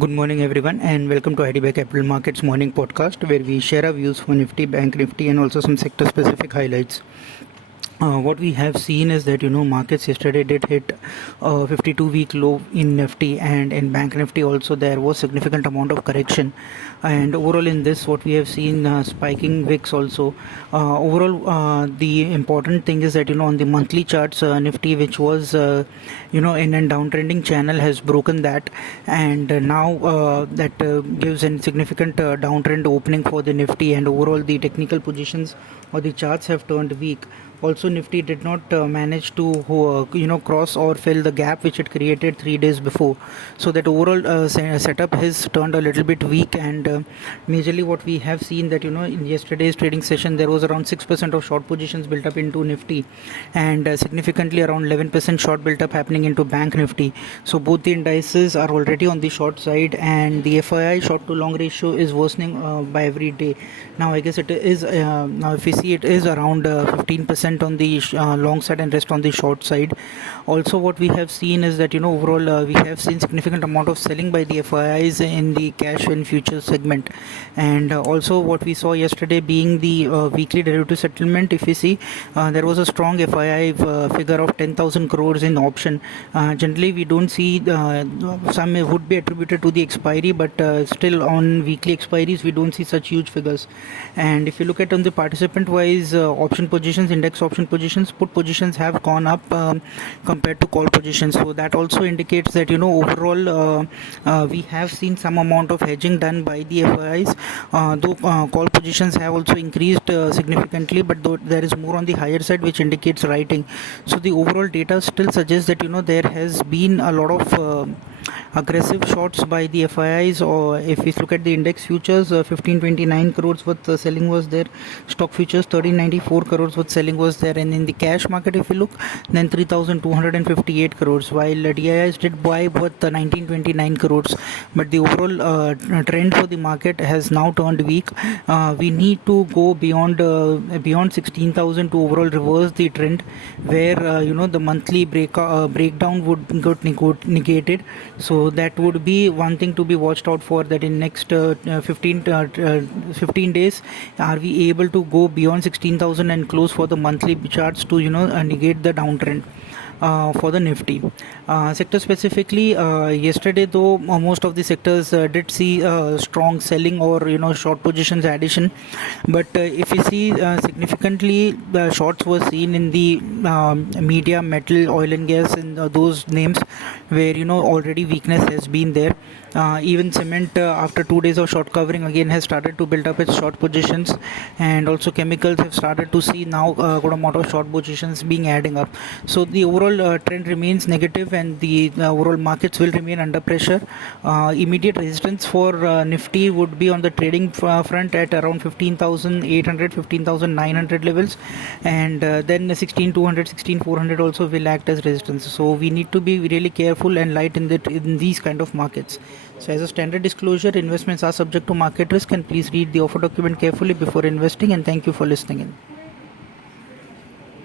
Good morning, everyone, and welcome to IDBI Capital Markets Morning Podcast, where we share our views for Nifty, Bank Nifty, and also some sector-specific highlights. What we have seen is that markets yesterday did hit 52-week low in Nifty, and in Bank Nifty also there was significant amount of correction. And overall in this, what we have seen spiking wicks also. Overall, the important thing is that on the monthly charts, Nifty, which was in a downtrending channel, has broken that, and now that gives a significant downtrend opening for the Nifty. And overall, the technical positions or the charts have turned weak. Also, Nifty did not manage to cross or fill the gap which it created 3 days before. So that overall setup has turned a little bit weak, and majorly what we have seen that in yesterday's trading session there was around 6% of short positions built up into Nifty, and significantly around 11% short built up happening into Bank Nifty. So both the indices are already on the short side, and the FII short to long ratio is worsening by every day. Now I guess it is now if we see it is around 15% on the long side and rest on the short side. Also, what we have seen is that overall we have seen significant amount of selling by the FIIs in the cash and futures segment. And also what we saw yesterday being the weekly derivative settlement, if you see, there was a strong FII figure of 10,000 crores in option. Generally we don't see some would be attributed to the expiry, but still on weekly expiries we don't see such huge figures. And if you look at on the participant wise option positions, index option positions, put positions have gone up compared to call positions. So that also indicates that overall we have seen some amount of hedging done by the FIIs, though call positions have also increased significantly, but though there is more on the higher side which indicates writing. So the overall data still suggests that there has been a lot of aggressive shorts by the FIIs. Or if we look at the index futures, 1529 crores worth selling was there, stock futures 1394 crores worth selling was there, and in the cash market if you look, then 3258 crores, while DIIs did buy worth 1929 crores. But the overall trend for the market has now turned weak. We need to go beyond 16,000 to overall reverse the trend, where the monthly breakdown would get negated. So that would be one thing to be watched out for, that in next 15 days are we able to go beyond 16,000 and close for the monthly charts to negate the downtrend for the Nifty. Sector specifically, yesterday though most of the sectors did see strong selling or short positions addition, but if you see significantly the shorts were seen in the media, metal, oil and gas, and those names where already weakness has been there. Even cement after 2 days of short covering again has started to build up its short positions, and also chemicals have started to see now good amount of short positions being adding up. So the overall trend remains negative, and the overall markets will remain under pressure. Immediate resistance for Nifty would be on the trading front at around 15,800 15,900 levels, and then 16,200 16,400 also will act as resistance. So we need to be really careful and light in these kind of markets. So as a standard disclosure, investments are subject to market risk, and please read the offer document carefully before investing, and thank you for listening in.